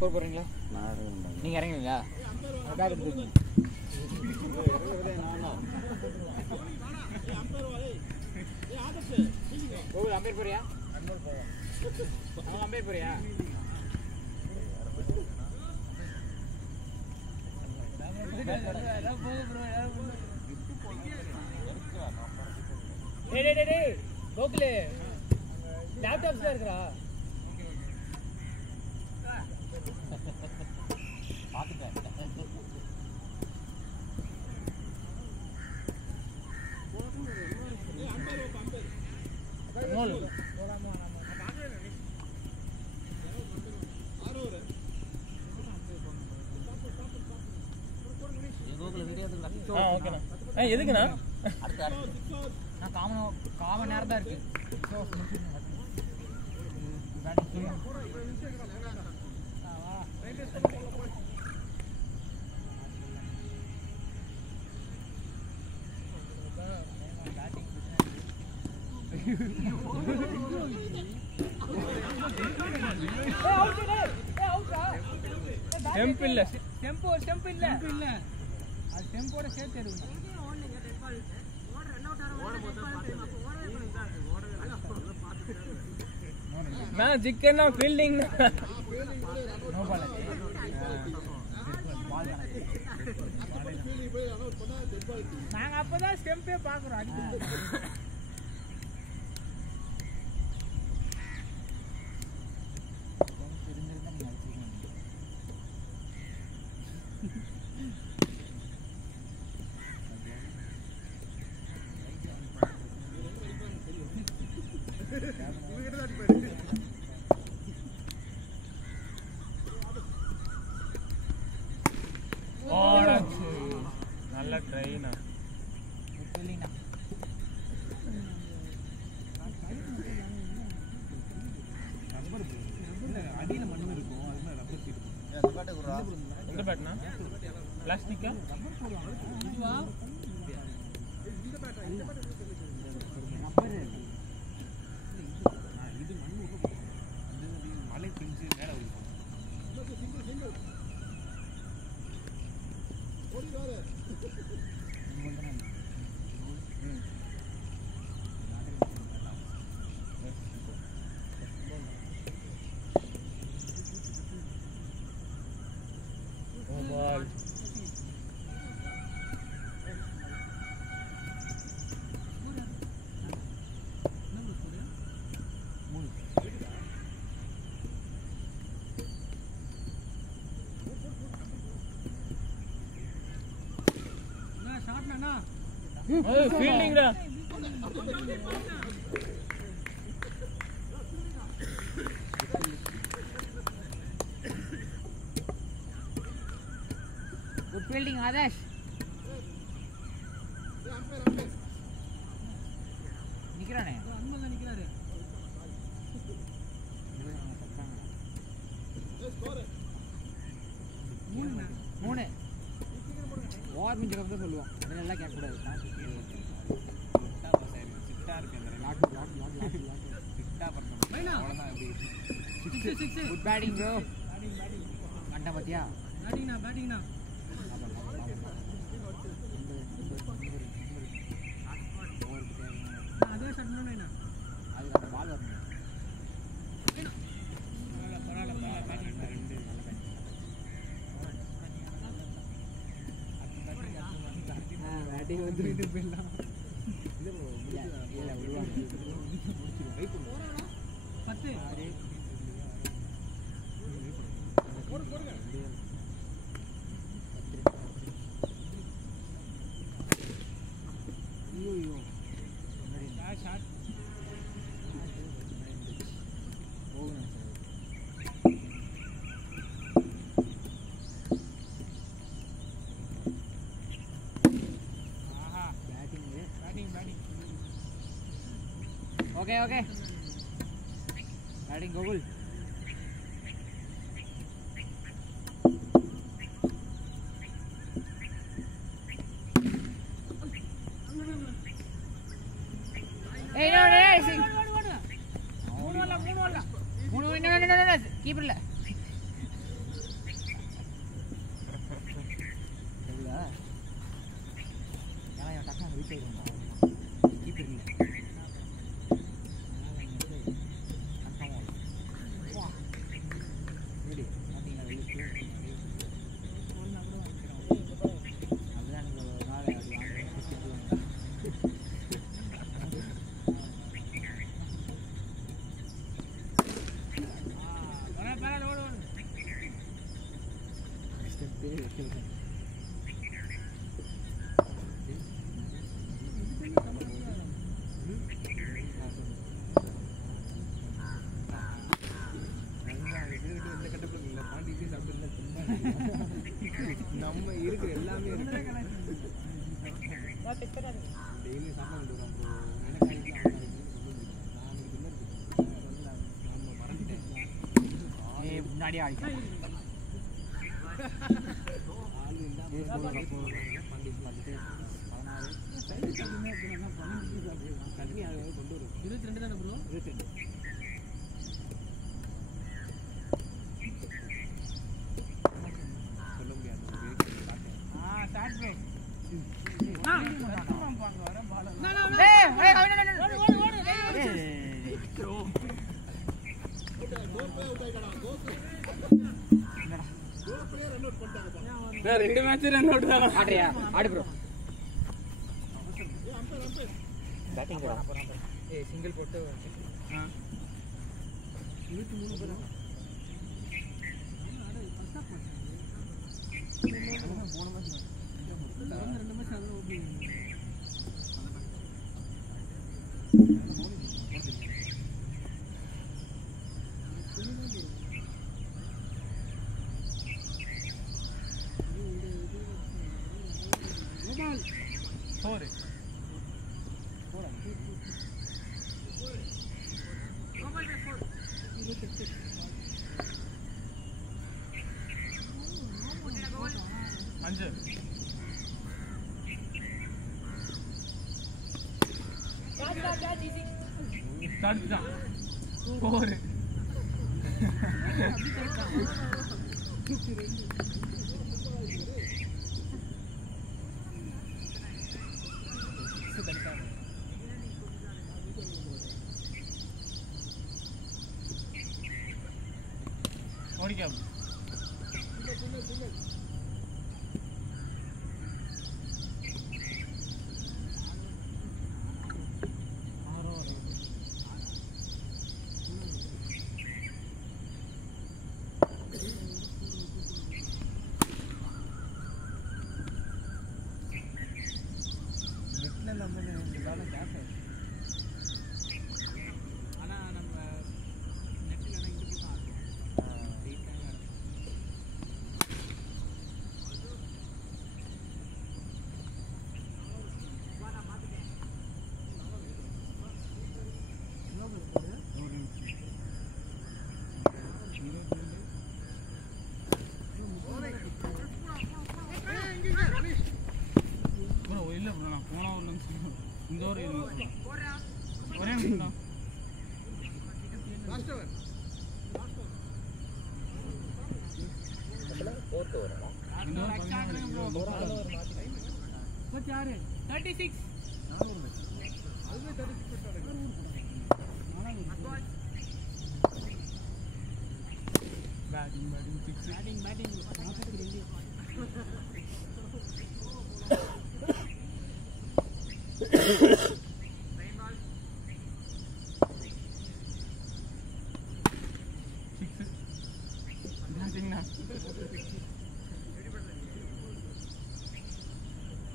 Score போடுறீங்களா? நீங்கள் இறங்குறீங்களா? Back எடுத்துக்கோங்க. அம்பேர் போறியா? அம்பேர் போறியா? கோகுலே லேப்டாப்ஸ் தான் இருக்கிறா. எதுக்குண்ணா? நான் காமன் நேரம் தான் இருக்கு. டெம்ப் இல்ல, டெம்ப் இல்ல, அது டெம்போட சேர்த்து எடுக்கணும். மேஜிக் என்ன ஃபீல்டிங் நோ பால். நாங்க அப்பதான் ஸ்டெம்பே பாக்குறோம். நல்ல ட்ரெயினா அடியில மண்ணு இருக்கும். அது மாதிரி ரப்பர் சீட் எந்த பேட்னா? பிளாஸ்டிக்கா? இதுவா? இந்த பேட்டா? இந்த பேட்டா ரப்பர். இது மண்ணு மலை பிஞ்சு மேல வருது. ஓடி வாரு. फील्डिंग रा गुड फील्डिंग आदेश निकराने अनमल निकरारे மூணு ஓவர் மிஞ்ச கப் தான் சொல்லுவோம். அதெல்லாம் கேட்க கூடாது. சிட்டா இருக்கு அந்த லாட் சிட்டா பண்றோம். அவ்வளவுதான். எப்படி 6 குட் பேட்டிங் ப்ரோ. கண்ட பாத்தியா? பேட்டிங்னா அதே ஷாட் பண்ணனும். அது அந்த பால் வரணும். பேட்டிங் வந்து வீட்டு போயிடலாம். இல்ல ப்ரோ இல்ல விடுவாங்க. வெயிட் பண்ணு. 10 போடுங்க. ஐயோ ஷாட் போகணும். ओके ओके बैटिंग गोकुल ए नो नो सिंग மூணு வாலா कीपर இல்ல நம்ம இருக்கிற எல்லாமே டெய்லி சாப்பிட முன்னாடியே ரெண்டு மேட்ச் ரன் அவுட் ஆடுறியா ஆடு ப்ரோ பேட்டிங் போடா ஏய் சிங்கிள் போட்டு 23 பேர் போன மேட்ச் ரெண்டு மேட்ச் அதுல ஓபி Four. Anju. Start down. Four. ஓடிக்காம்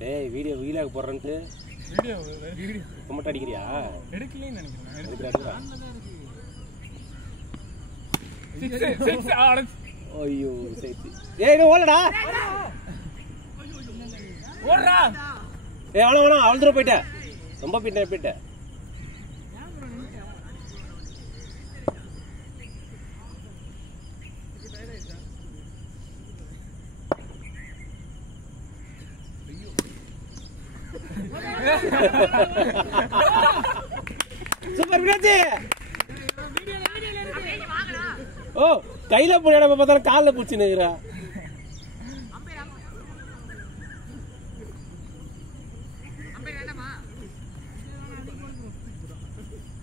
ஏய் வீடியோ வீலாக போடுறேன்ட்டு வீடியோ கமெண்ட் அடிக்கிறியா? எடுக்கலன்னு நினைக்கிறேன். ஐயோ சரி ஏய் இது ஓடடா ஓடுறா ஏய் ஆனா ஆனா அவ்வளோ தூரம் போயிட்ட ரொம்ப போயிட்ட சூப்பர் விராஜ் ஓ கையில போட பார்த்தா கால்ல பூச்சி நிக்கிறா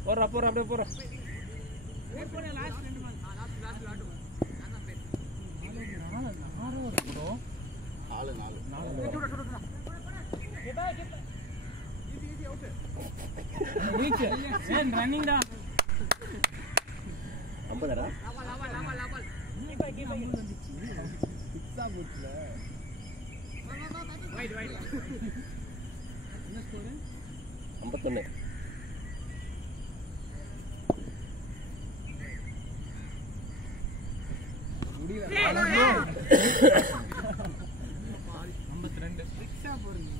போறா போறா அப்படியே போறா. ரன்னிங்டா 50 51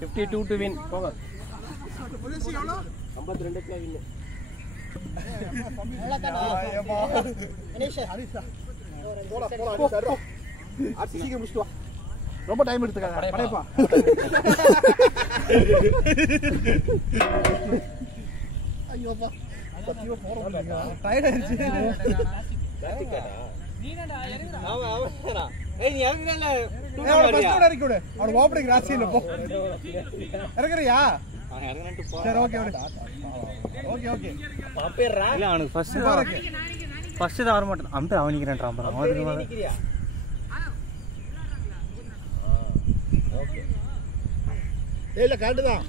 52 to win. போங்க 52க்கு win. ரொம்ப டைம் எடுத்துக்காத படைப்பா. ஐயோப்பா சத்தியமா போற முடியல. டயர்ட் ஆயிடுச்சு. நீனடா இறங்குடா. ஆமா. ஏய் நீ இறங்குறல ஃபர்ஸ்ட் இறக்கி விடு. அவன் ஓபனிங் ராசி இல்ல போ. இறங்குறியா? இறங்குறேன்னு போ. சரி ஓகே ஓகே. பாப்பேறா. இல்ல அவனுக்கு ஃபர்ஸ்ட் தான் வர மாட்டான். அந்த அவனிக்கிறேன்றான் பாரு. அவனுக்கு மேல நிக்கிறியா? ஓகே. இல்ல கரெக்ட் தான்.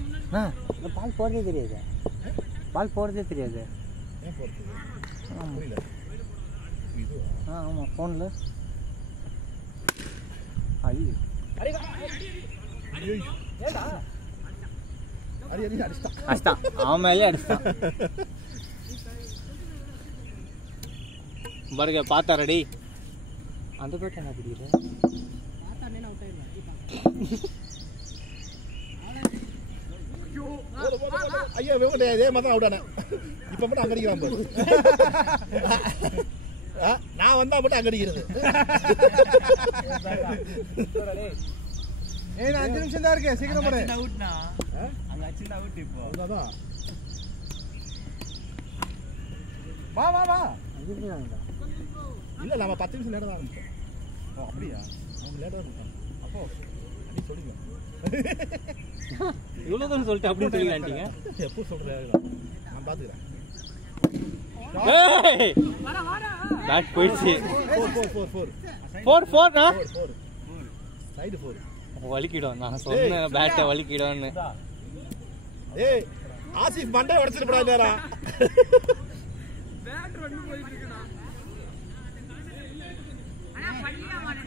பால் போறதே தெரியாது. பால் போறதே தெரியாது. ஏன் போறது? புரியல. இது ஆமா ஃபோன்ல. ஐயோ. ஏடா? அடிச்சா. அவன் மேலே அடிச்சான். பாருங்க பார்த்தா ரெடி. அந்த பேட் என்ன பிடிக்குது? ஐயா வேகட்டே இதே மாதிரி தான் அவுட் ஆனேன். இப்போ மட்டும் அங்க அடிக்கிறான் பாரு. நான் வந்தா மட்டும் அங்க அடிக்கிறது. ஏய் 5 நிமிஷம் தான் இருக்கு சீக்கிரம் போடு. அவுட்னா அங்க அச்சிண்டா அவுட் இப்போ. அதான். வா. இல்ல நம்ம 10 நிமிஷம் லேட்டா தான் ஆரம்பிச்சோம். ஓ அப்படியா? அவங்க லேட்டா தான் இருக்காங்க. அப்போ அடி சொல்லுங்க. இவ்வளவு தான் சொல்லிட்டு அப்படியே சொல்லிட்டாங்க. எப்போ சொல்றேன் நான் பாத்துக்கறேன். ஏய் வாடா. பேட் போயிடுச்சு. 4 நா? 4. சைடு 4. வலிக்கிடும். நான் சொன்னேன் பேட்டை வலிக்கிடும்னு. ஏய் ஆசிஃப் மண்டை உடைச்சிட்டு போறாடா. பேட் ரன் போயிட்டு இருக்கடா. அண்ணா பண்ணிடா மாட்டே.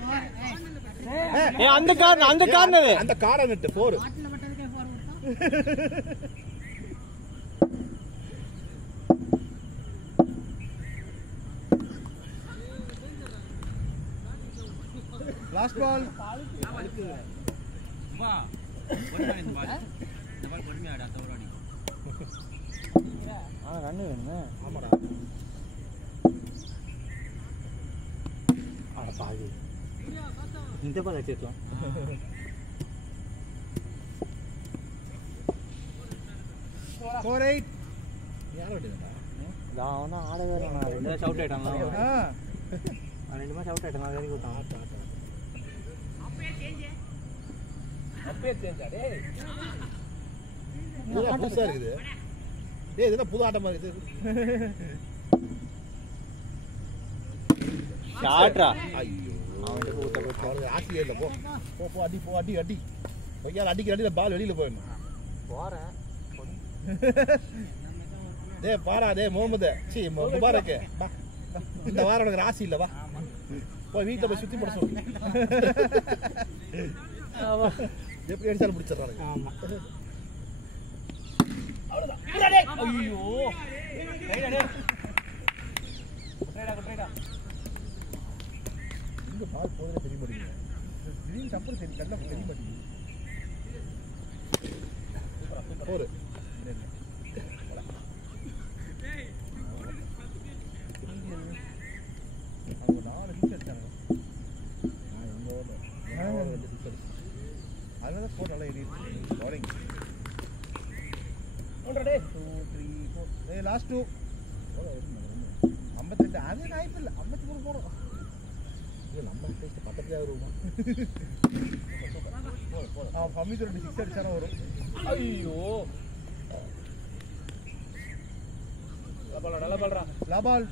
ஏய் அந்த கார்னர் அந்த காரை நெட் 4. பாட்டில பட்டதுக்கே 4 விட்டா. Last ball. வா. ஓடிடா இந்த பால். இந்த பால் பொறுமையாடா தவறாடி. ரன் வேணுமே. ஆமாடா. அட பாவி. இந்த பால் அடிச்சோம். Four 8. யார விடுடா? நான் ஆடவே இல்ல. நான் ரெண்டு மேட்ச் அவுட் ஆயிட்டான். நான் ரெண்டு மேட்ச் அவுட் ஆயிட்டேன். நான் வெரி குட். அப்பே சேஞ்சா டேய். இது புதுசா இருக்குது. டேய் இது என்ன புது ஆட்டமா இருக்குது? ஷாட்ரா. ஐயோ. அவன்கிட்ட ஊத்த போச்சு. அவனுக்கு ஆசையே இல்ல போ. அடி. பையா அடிக்கிற பால் வெளியில போயிடணும். போறேன். டேய் பாரா டேய் முகமது. முபாரக். வா. இந்த வாரம் உனக்கு ராசி இல்ல வா. போய் வீட்ல போய் சுத்தி போட சொல்லு. ஆமா. எப்படி அடிச்சாலும் பிடிச்சிடறாங்க. ஆமா. அவ்வளவுதான். டேய். ஐயோ. டேய். குட்ரேடா. இந்த பால் போறதே தெரிய மாட்டேங்குது. கிரீன் சப்பர் சரி கண்ண தெரிய மாட்டேங்குது. ஒரு அவங்க 4 ஹிட் அடிச்சாங்க. நான் எங்க ஓடுறேன். 2 ஹிட் அடிச்சேன். அதனால ஸ்கோர் நல்லா ஏறிடுச்சு. பவுலிங். 2 3 4. ஏய் லாஸ்ட் 2. 52. அது நாய்ப்பு இல்ல. 53 போறோம். இது நம்ம டேஸ்ட் பக்கத்துல வருமா? ஆ ஃபமித் 2 6 அடிச்சானே வரும். ஐயோ. நல்ல பால்ரா லாபால்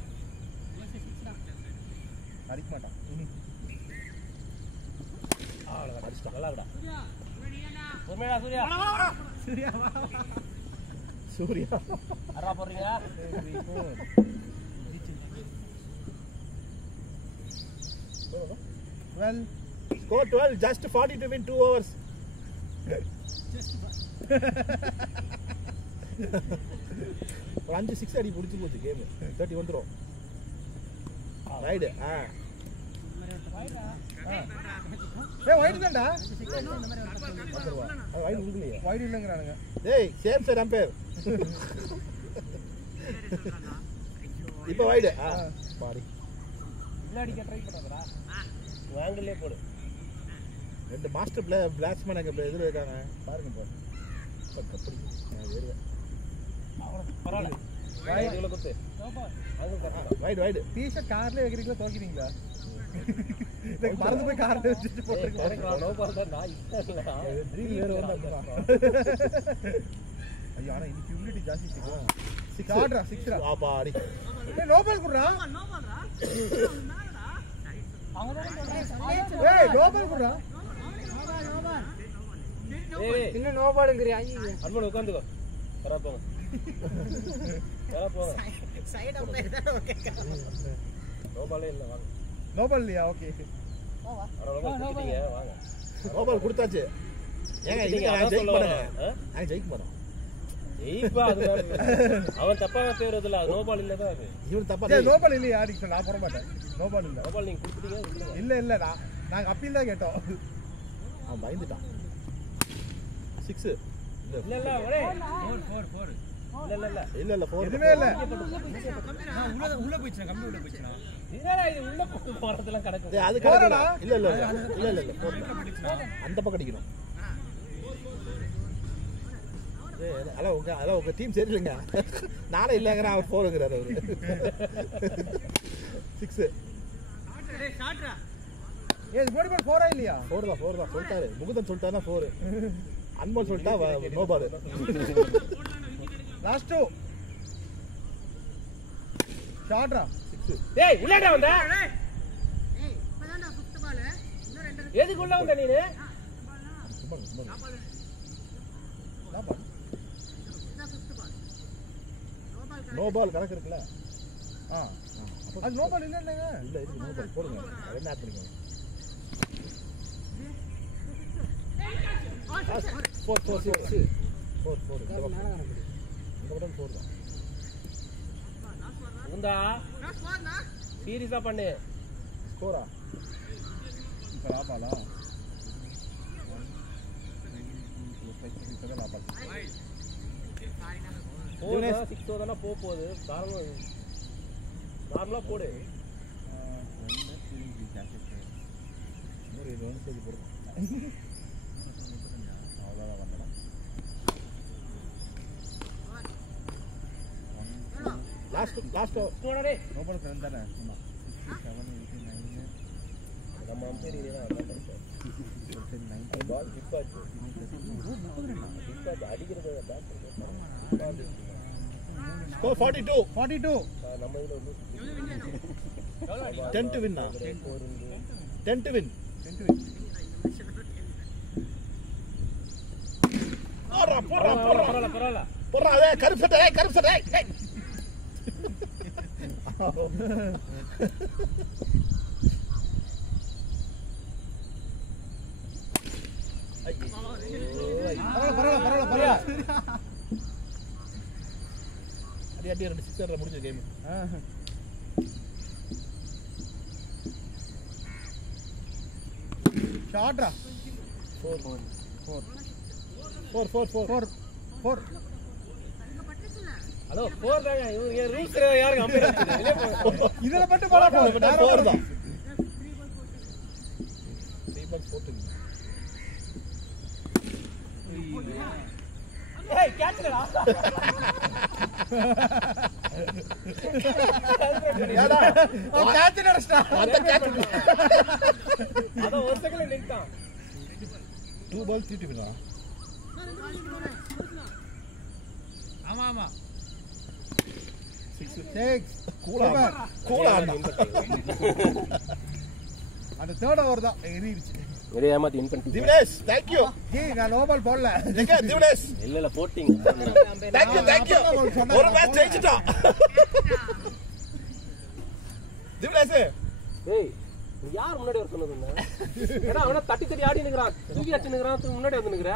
அடிக்க மாட்டான் அவ்வளவுதான் அடிச்சிட்டான் நல்லா விடா சூர்யா சூர்யா அரா போறீங்க well score 12 just 40 to win 2 overs ஒரு 5 6 அடி புடிச்சு போச்சு கேம் 30 வந்துரும் ரைட் ஏய் வைட் தான்டா அது வைட் இல்லையா வைட் இல்லங்கறானுங்க டேய் சேம் சைடு அம்பையர் இப்போ வைட் பாடி இல்ல அடிக்க ட்ரை பண்ணாதடா ஆங்கிள்லே போடு ரெண்டு மாஸ்டர் பிளாஸ்மேன் அங்க இதுல இருக்காங்க பாருங்க பாரு கப்படி வேற பரவாயில்லை வைட் உள்ள குத்து அங்க கரெக்ட்டா வைட் டீ-ஷர்ட் கார்ல வைக்கிறீங்களா தோக்கிட்டீங்களா இதுக்கு மறந்து போய் கார்ல வச்சிட்டு போறீங்க நோ பரதா நான் இல்லடா ட்ரீல் வேற வந்தா ஐயோ ஆனா இன்னைக்கு ஹியூமிடிட்டி ஜாஸ்தி 6 ஆடுறா 6 ஆ பாடி ஏய் நோ பால் குடுறா ஏய் நோ பால் குடுறா ஏய் இன்னும் நோ பால்ங்கறியா அன்மன் உட்கார்ந்துக்கோ வரா போங்க சைடு அம்பையர் தான் ஓகே நோ பாலே இல்ல வாங்க நோ பால் இல்லையா ஓகே வா குடுத்தீங்க வாங்க நோ பால் கொடுத்தாச்சு ஏங்க நீங்க நான் ஜெயிக்க சொல்லுங்க மாட்டேன் நான் ஜெயிக்க மாட்டேன் ஜெயிப்பா அது அவன் தப்பா பேருதுல நோ பால் இல்ல தான் அது இவன் தப்பா நோ பால் இல்லையா அடிக்க நான் போட மாட்டேன் நோ பால் இல்ல நோ பால் நீங்க குடுத்தீங்க இல்ல நாங்க அப்பீல் தான் கேட்டோம் அவன் பயந்துட்டான் 6 இல்ல ஒரே 4 இல்ல 4 எதுமே இல்ல உள்ள போயிடுச்சு கம்பி உள்ள போயிடுச்சு என்னடா இது உள்ள போறதெல்லாம் கிடக்கு டேய் அது போறடா இல்ல அந்த பக்கம் அடிக்கணும் டேய் அல உங்க டீம் சரியில்லைங்க நானே இல்லங்கற அவர் போறங்கறாரு அவரு 6 டேய் ஷாட்ரா ஏய் போடி போடி 4 இல்லையா 4 தான் சொல்லிட்டாரு முகுதன் சொல்லிட்டானா 4 அன்மோல் சொல்லிட்டா நோ பால் லாஸ்ட் 2 ஷாட்ரா 6 டேய் உள்ளடா வந்த ஏய் இப்பதான்டா 5th பால் இன்னும் ரெண்டு எதுக்கு உள்ள வந்த நீனு சும்மா பால் இதான் 5th பால் நோ பால் கணக்கு இருக்குல அது நோ பால் இல்லங்க இல்ல இது நோ பால் போடுங்க என்ன ஆட் பண்ணிக்கோங்க 4 இந்த பட்டன் 4 தான் உண்டா சீரியஸா பண்ணு ஸ்கோரா இப்ப லாபாலா 6 தான போகுது காரணம் நார்மலா போடு ஒரு 1 பேஜ் போடுங்க அவ்வளவுதான் வந்தடா லாஸ்ட் போடா டேய் நோபல் ஃப்ரெண்ட் தானே ஆமா 7 8 9 நம்ம அம்பேர் ஏரியா தான் 19 பால் டிஸ்பாச் அடிக்கிறது பேட் ஸ்கோர் 42 நம்ம இதுல வந்து 10 to win 10 to win போறா அதே கருப்பு சட்டை பரவாயில்ல அடி 2 சிக்ஸர்ல முடிஞ்ச கேம் ஷாட்ரா 4 ஹலோ 4 தாங்க இவங்க ரூல்ஸ் யாருக்கு அம்பேர் வெளிய போ இதுல மட்டும் பாலா 4 தான் 3 பால் போட்டுங்க ஏய் கேட்ச்டா யாடா அவ கேட்ச் அடிச்சா அந்த கேட்ச் அத ஒரு செகண்ட்ல நின்னுட்டான் 2 பால் 3 to win ஆமா 6 அந்த தேர்ட் ஓவர் தான் ஏறிடுச்சு. ஒரே ஏமாத்தி வின் பண்ணிட்டீங்க. திவ்னேஷ் thank you. நான் நோபால் போடல. எங்க திவ்னேஷ்? இல்ல போட்டிங்க. thank you. ஒரு மேட்ச் ஜெயிச்சிட்டோம். திவ்னேஷ் ஏய் யார் முன்னாடி வர சொன்னதுன்னா? ஏடா அவன தட்டி தட்டி ஆடி நிக்கறான். தூக்கி அடிச்சு நிக்கறான். முன்னாடி வந்து நிக்கற.